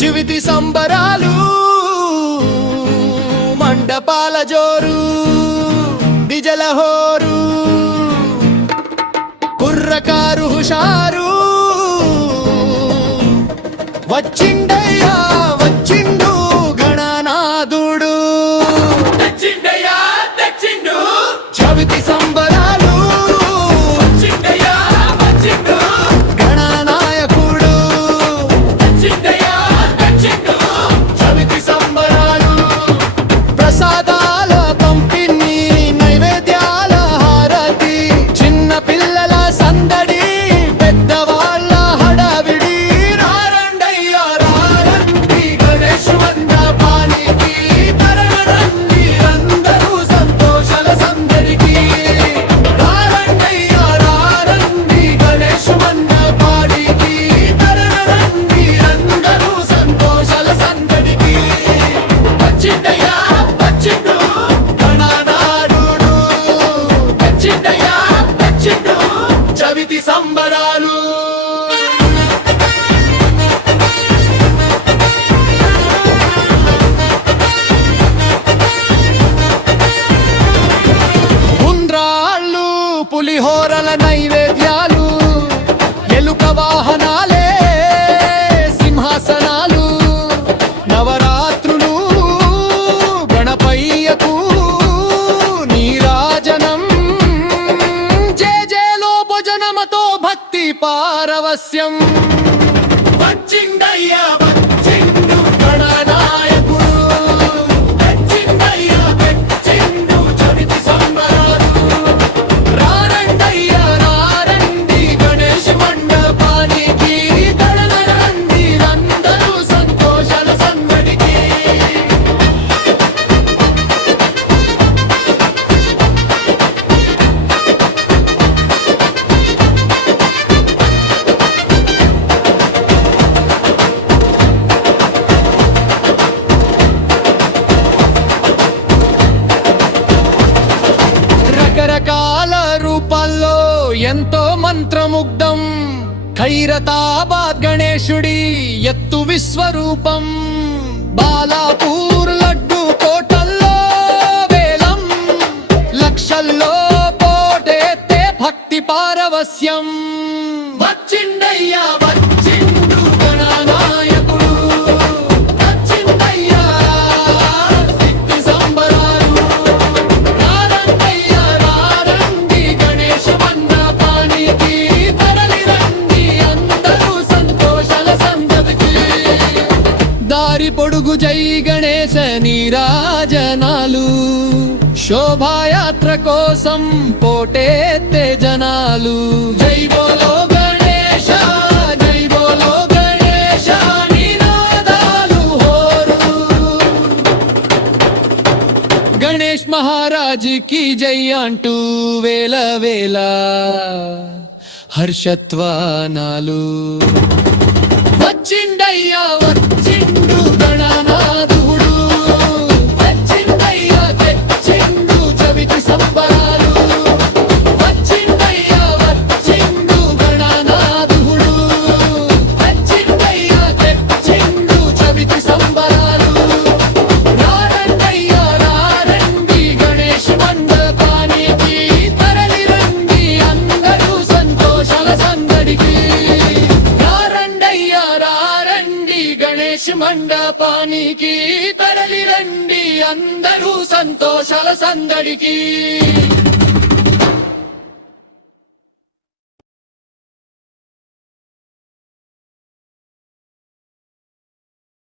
చివితి సంబరాలు మండపాల జోరు డిజల హోరు కుర్రకారు హుషారు వచ్చిండయ్యా వచ్చిండు గణనాథుడు తెచ్చిండయ్యా తెచ్చిండు చవితి సంబరాలు వచ్చిండయ్యా వచ్చిండు గణనాయకుడు తెచ్చిండయ్యా తెచ్చిండు చవితి సంబరాలు ప్రసాదాల పంపిణీ నైవేద్యాల హారతి చిన్న పిల్లల సందడి పెద్దవాళ్ళ హడావిడి రారండయ్యా రారండి గణేష్ మండపానికి తరగరండి అందరూ సంతోషాల సందడికి రారండయ్యా రారండి గణేష్ మండపానికి తరగరండి అందరూ సంతోషాల సందడికి వచ్చిండయ్యా వచ్చిండు గణనాథుడు తెచ్చిండయ్యా తెచ్చిండు చవితి సంబరాలు ఉండ్రాళ్ళు పులిహోరల నైవేద్యాలు ఎలుక వాహనాలే సింహాసనాలు నవరాత్రులు గణపయ్యకు నీరాజనం జేజేలో భోజనమతో భక్తి పారవస్యం వచ్చిండయ్యా వచ్చిండు గణనాయకుడు తెచ్చిండయ్యా తెచ్చిండు చవితి సంబరాలు రారండయ్యా రారండి గణేష్ మండపానికి తరలిరండి అందరూ సంతోషాల సందడికి రకరకాల రూపాల్లో ఎంతో మంత్రముగ్ధం ఖైరతాబాద్ గణేశుడి ఎత్తు విశ్వరూపం బాలాపూర్ లడ్డు కోటల్లో వేలం లక్షల్లో పోటెత్తే భక్తి పారవస్యం వచ్చిండయ్యా వచ్చిండు గణనాయకుడు వచ్చిందయ్యా దిక్కు సంబరాలు రారండయ్యా రారండి గణేష్ మండపానికి తరలిరండి అందరూ సంతోషాల సందడికి దారి పొడుగు జై గణేశ నీరాజనాలు శోభాయాత్ర కోసం పోటెత్తే జనాలు జై బోలో గణేశ జై బోలో గణేశ నినాదాలు హోరు గణేష్ మహారాజ్ కి జై అంటూ వేల వేల హర్షత్వానాలు వచ్చిండయ్యా వచ్చిండు గణనాథుడు వచ్చిందయ్యా తెచ్చిండు చవితి సంబరాలు వచ్చిందయ్యా వచ్చిండు గణనాథుడు వచ్చిందయ్యా తెచ్చిండు చవితి సంబరాలు రారండయ్యా రారండి గణేష్ మండపానికి తరలిరండి అందరూ సంతోషాల సందడికి రారండయ్యా రారండి గణేష్ మండపానికి తరలిరండి అందరూ సంతోషాల సందడికి